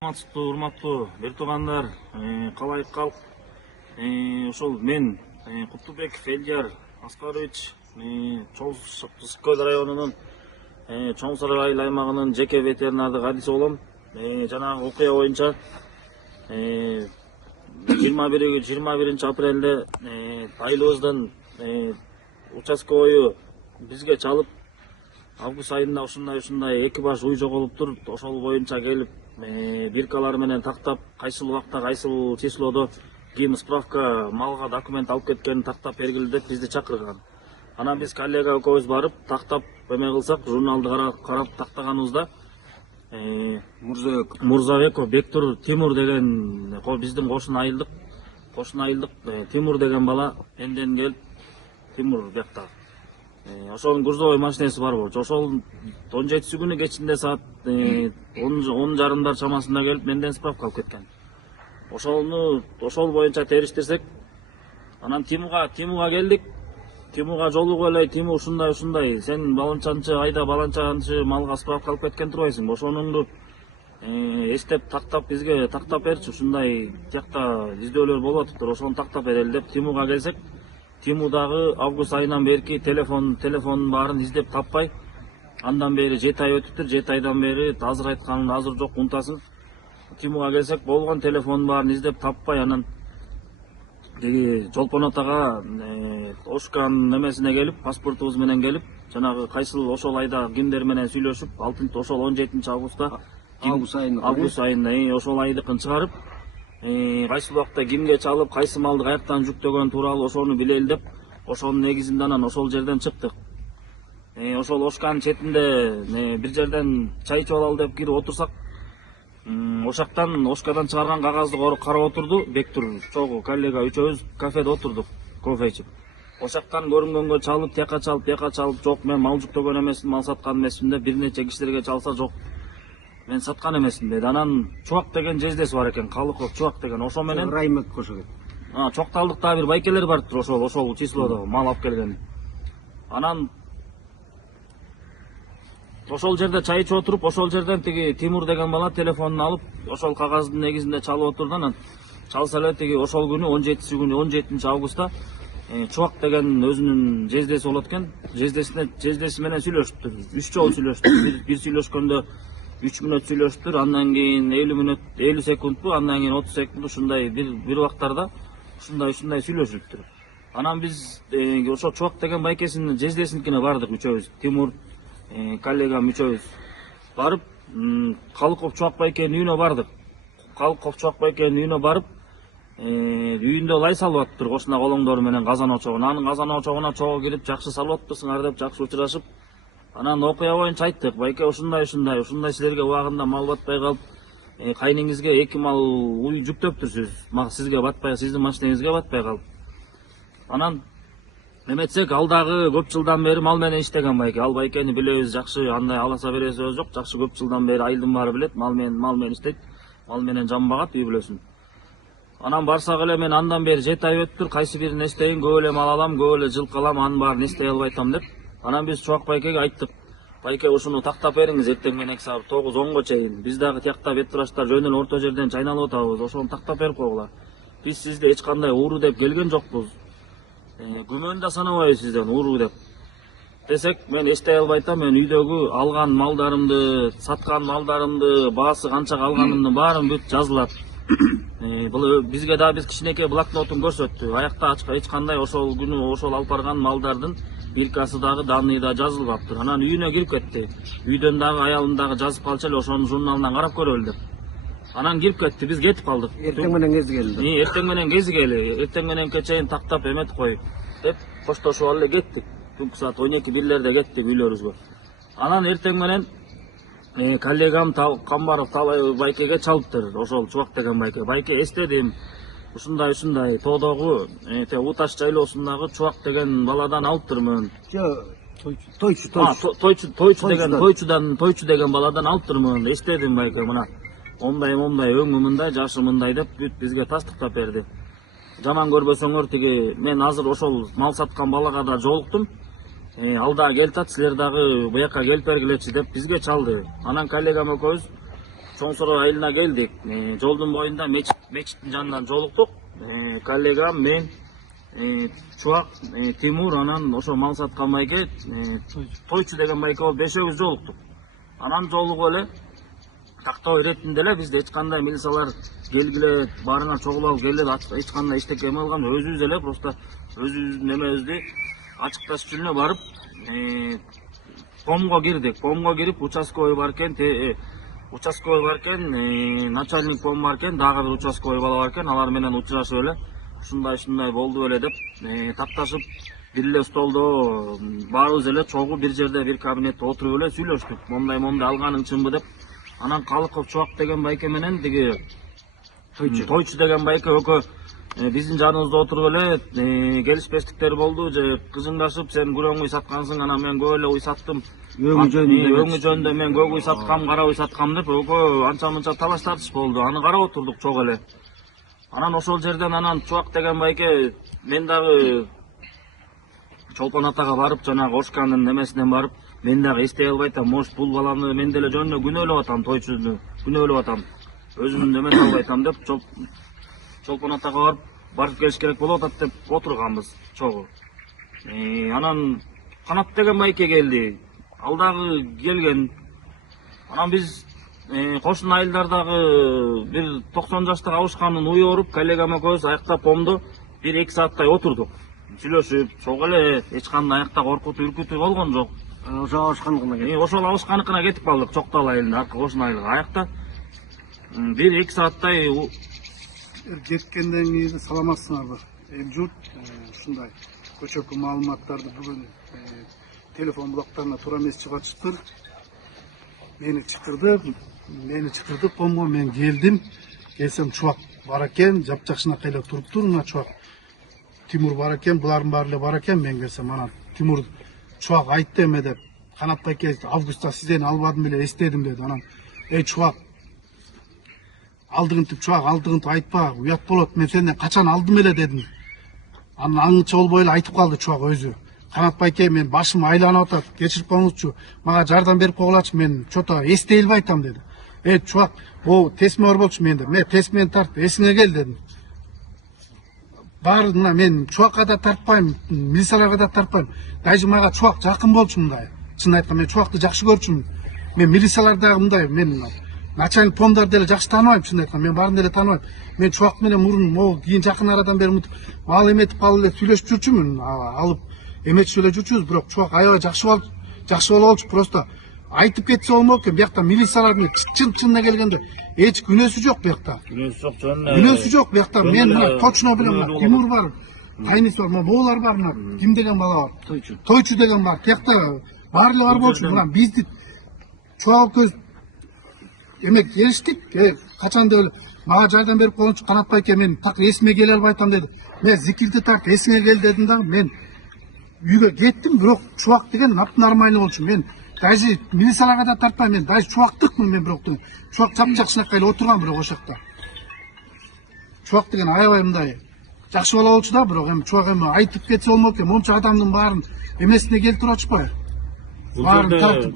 Урматтуу бир туугандар, калайык калк. Ошол мен Куттубеков Элдияр Аскарович, Чоң Көл районунун Чоң Сарай айыл аймагынын жеке ветеринардык адиси болом. Жанагы окуя боюнча 21 апрелде айылыбыздан участковый бизге чалып, август айында ушундай экипаж уй жоголуптур. Ошол боюнча келип биркалар менен тактап, кайсыл убакта кайсыл числодо ким справка малга документ алып кеткенин тактап бергиле деп бизди чакырган. Анан биз коллега экөөбүз барып тактап эме кылсак, журналды карап тактаганыбызда Мурзабеков Бектур Тимур деген биздин кошун айылдык Тимур деген бала энден келип, Тимур бияктагы ошонун грузовой машинеси бар болчу. Ошол 17 күнү кечинде саат 10:30 чамасында келип менден справка алып кеткен. Ошол боюнча териштирсек, анан Тимуга келдик. Тимуга жолугуп эле, Тиму ушундай, сен баланчанчы айда баланчанчы малга справка алып кеткен турбайсың. Ошонуңду эстеп тактап бизге тактап берчи. Ушундай тиякта издөөлөр болуп атыптыр. Ошону тактап берели деп Тимуга келсек, Тиму дагы август айынан берки телефонун баарын издеп таппай, андан бери 7 ай өтүптүр. 7 айдан бери азыр айтканым азыр жок, унутасың. Тимуга келсек болгон телефонун баарын издеп таппай, анан деги Жолпон атага Ошканын немесине келип, паспортубуз менен келип, жанагы кайсыл ошол айда кимдер менен сүйлөшүп, ошол 17 августта август айында ошол айдыкын чыгарып, кайсы убакта кимге чалып, кайсы малды каяктан жүктөгөн тууралуу ошону билели деп, ошонун негизинде анан ошол жерден чыктык. Ошол Ошканын четинде бир жерден чай ичип алалы деп кирип отурсак, ошактан Ошкадан чыгарган кагазды карап отурду. Бектур чогуу коллега үчөөбүз кафеде отурдук, кофе ичип. Ошактан көрүнгөнгө чалып, тияка чалып, жок мен мал жүктөгөн эмесмин, мал саткан эмесмин деп бир нече кишилерге чалса, жок мен саткан эмесмин деди. Анан Чубак деген жездеси бар экен, Калыков Чубак деген, ошо менен Райымбек кошо. Чокталдыкта бир байкелер бартыр, ошол числодо мал алып келген. Анан ошол жерде чай ичип отуруп, ошол жерден тиги Тимур деген бала телефонун алып, ошол кагаздын негизинде чалып отурду. Анан чалса эле тиги ошол күнү 17 августта Чубак деген өзүнүн жездеси болот экен. Жездеси менен сүйлөшүптүр. 3 жолу сүйлөштүр. Бир сүйлөшкөндө 3 мүнөт сүйлөштүр, андан кийин 50 секундпу, андан кийин 30 секунд, ушундай бир убактарда ушундай сүйлөшүптүр. Анан биз ошо Чубак деген байкесинин жездесиникине бардык үчөөбүз. Тимур коллегам үчөөбүз барып, Калыков Чубак байкенин үйүнө бардык. Калыков Чубак байкенин үйүнө барып, үйүндө лай салып атыптыр, кошуна колоңдору менен казан очогуна. Анын казан очогуна чогуу кирип, жакшы салып атыпсыңар деп жакшы учурашып, анан окуя боюнча айттык. Байке ушундай силерге убагында мал батпай калып, кайниңизге 2 мал уй жүктөптүрсүз. Сизге батпай, сиздин машинеңизге батпай калып. Анан эметсек, ал дагы көп жылдан бери мал менен иштеген байке. Ал байкени билебиз, жакшы, андай аласа бересиз жок, жакшы көп жылдан бери айылдын баары билет, мал менен иштейт, мал менен жамбагат үй бүлөсүн. Анан барсак эле мен андан бери 7 ай өттүр, кайсы бирин эстейин, көп эле мал алам, көп эле жылкы алам, анын баарын эстей албай атам деп. Анан биз Чубак байкеге айттык. Байке ушуну тактап бериңиз, эртең менен саат 9-10го чейин. Биз дагы тиякта бет тураштар жөн эле орто жерден чайналып атабыз. Ошону тактап берип койгула. Биз сизди эч кандай ууру деп келген жокпуз. Күмөн да санабайбыз сизден ууру деп. Десек, мен эстей албай атам, мен үйдөгү алган малдарымды, саткан малдарымды, баасы канча алганымдын баарын бүт жазылат. Бизге да биз кичинекей блокнотун көрсөттү. Аякта эч кандай ошол күнү ошол алып барган малдардын биркасы дагы данный да жазылып аптыр. Анан үйүнө кирип кетти. Үйдөн дагы аялым дагы жазып калчы эле, ошонун журналынан карап көрөлү деп. Анан кирип кетти, биз кетип калдык. Эртең менен кезигели. Эртең менен кезигели. Эртең менен кечейин тактап эметип коюп деп коштошуп эле кеттик. Түнкү саат 12-1лерде кеттик үйлөрүбүзгө. Анан эртең менен коллегам Камбаров байкеге чалыптыр. Ошол Чубак деген байке. Байке, эстедим. Ушундай тоодогу Уташ жайлоосундагы Чубак деген баладан алыптырмын. Тойчу деген баладан алыптырмын. Эстедим байке, мына момдай өңү мындай, жашы мындай деп бүт бизге тастыктап берди. Жаман көрбөсөңөр, тиги мен азыр ошол мал саткан балага да жолуктум. Ал дагы келип атат, силер дагы буяка келип бергилечи деп бизге чалды. Анан коллегам экөөбүз Чоң Сорой айылына келдик. Жолдун боюнда мечиттин жанынан жолуктук. Коллегам, мен, Чубак, Тимур, анан ошо мал саткан байке, Тойчу деген байке болуп бешөөбүз жолуктук. Анан жолугуп эле тактоо иретинде эле бизде эч кандай милициялар келгиле, баарына чогулуп алып келе, эч кандай иштеке эме кылган, өзүбүз эле просто өзүбүздүн эмебизди ачыкташ үчүн эле барып, помго кирдик. Помго кирип, участковый бар экен, начальник пом бар экен, дагы бир участковый бала бар экен, алар менен учурашып эле ушундай болду эле деп такташып, бир эле столдо баарыбыз эле чогуу бир жерде бир кабинетте отуруп эле сүйлөштүк. Момундай алганың чынбы деп. Анан Калыков Чубак деген байке менен тиги Тойчу деген байке экөө биздин жаныбызда отуруп эле келишпестиктер болду, же кызыңдашып, сен күрөң уй саткансың, анан мен көп эле уй саттым. Өңү жөнүндө мен көк уй саткам, кара уй саткам деп экөө анча-мынча талаш тартыш болду. Аны карап отурдук чок эле. Анан ошол жерден Чубак деген байке мен дагы Чолпон атага барып, жанагы Ошканын немесинен барып, мен дагы эстей албай атам, может бул баланы мен деле жөнүнө күнөөлөп атам, Тойчуну күнөөлөп атам, өзүмдүн эме албай атам деп Чолпон атага барып келиш керек болуп атат деп отурганбыз чогуу. Анан Канат деген байке келди. Ал дагы келген. Анан биз кошун айылдардагы бир 90 жаштагы абышкандын уyu оруп, коллегам экөөбүз аякта помдо 1-2 сааттай отурдук. Сүйлөшүп, чок эле эч кандай аякта коркутуу, үркүтүү болгон жок. Ошол абышканыкына кетип. Ошол абышканыкына кетип калдык, Чоктал айылына, аркы кошун айылга. Аякта 1-2 сааттай Жеткенден кийин саламатсыңарбы? Эл журт ушундай көчөкү маалыматтарды бүгүн телефон блоктарына туура эмес чыга чыктыр. Мени чакырды, помго мен келдим. Келсем Чубак бар экен, жапжакшынакай эле туруптур, мына Чубак Тимур бар экен, булардын баары эле бар экен. Мен келсем анан Тимур Чубак айтты эме деп, Канат байке августта сизден албадым эле, эстедим деди. Анан Чубак алдыгынтип, Чубак алдыгынтип айтпа, уят болот, мен сенден качан алдым эле дедим. Анан аңча болбой эле айтып калды Чубак өзү. Канат байке, мен башым айланып атат, кечирип коңузчу, мага жардам берип койгулачы, мен чото эстей албай атам деди. Чубак, о тесме бар болчу менде, мен тесмени тарт, эсиңе кел дедим. Баарына мен Чубакка да тартпайм, милицияларга да тартпайм. Даже мага Чубак жакын болчу мындай. Чын айтканда мен Чубакты жакшы көрчүмүн. Мен милициялардагы мындай, мен начальник помдарды деле жакшы тааныбайм, чын айтканда мен баарын деле тааныбайм. Мен Чубак менен мурун могу кийин жакын арадан бери мал эметип калып эле сүйлөшүп жүрчүмүн, алып эметип эле жүрчүбүз, бирок Чубак аябай жакшы боло болчу, просто айтып кетсе болмок экен. Биякта милициялардын чын келгенде эч күнөөсү жок биякта. Күнөөсү жок биякта. Мен мына точно билем, Тимур бар, Тайнис бар, моулар бар, мына ким деген бала бар? Тойчу деген бар. Биякта баары эле бар болчу. Мына бизди Чубак көз эмек келиштик, качан деп эле мага жардам берип койгончу Канат байке, мен так эсиме келе албай атам деди. Мен зикирди тарт, эсиңе кел дедим да, мен үйгө кеттим, бирок Чубак деген нормальный болчу. Мен даже милицияларга да тартпайм, мен даже Чубактыкмын мен, бирок Чубак жапжакшынакай эле отурган, бирок ошол жакта. Чубак деген аябай мындай жакшы бала болчу да, бирок эми Чубак эми айтып кетсе болмок экен, монча адамдын баарын эмесине келтирип атышпайбы? Баарын тартып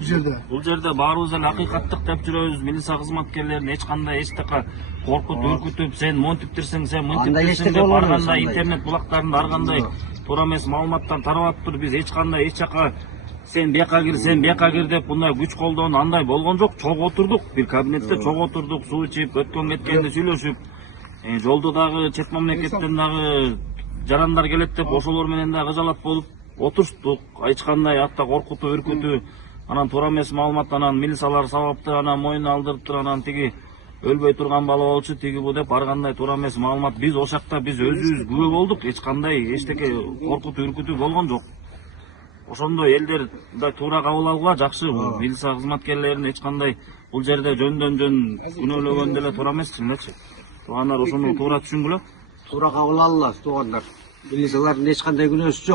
бул жерде баарыбыз эле акыйкаттык деп жүрөбүз. Милиция кызматкерлерин эч кандай эч жака коркутуп, үркүтүп, сен монтиптирсиң, сен мынтиптирсиң деп ар кандай интернет булактарында ар кандай туура эмес маалыматтар тарап атыптыр. Биз эч кандай эч жака сен бияка кир деп мындай күч колдонуу андай болгон жок. Чогуу отурдук, бир кабинетте чогуу отурдук, суу ичип, өткөн кеткенди сүйлөшүп, жолдо дагы чет мамлекеттен дагы жарандар келет деп ошолор менен дагы кыжалат болуп отуруштук. Эч кандай атта коркутуу, үркүтүү, анан туура эмес маалымат, анан милициялар сабапты, анан мойнуна алдырыптыр, анан тиги өлбөй турган бала болчу, тиги бу деп ар кандай туура эмес маалымат. Биз ошол жакта биз өзүбүз күбө болдук, эч кандай эчтеке коркутуу, үркүтүү болгон жок. Ошондой элдер да туура кабыл алгыла, жакшы. Милиция кызматкерлерин эч кандай бул жерде жөндөн жөн күнөөлөгөн деле туура эмес, чынчы. Туугандар ошону туура түшүнгүлө. Туура кабыл алалы, туугандар. Милициялардын эч кандай күнөөсү жок.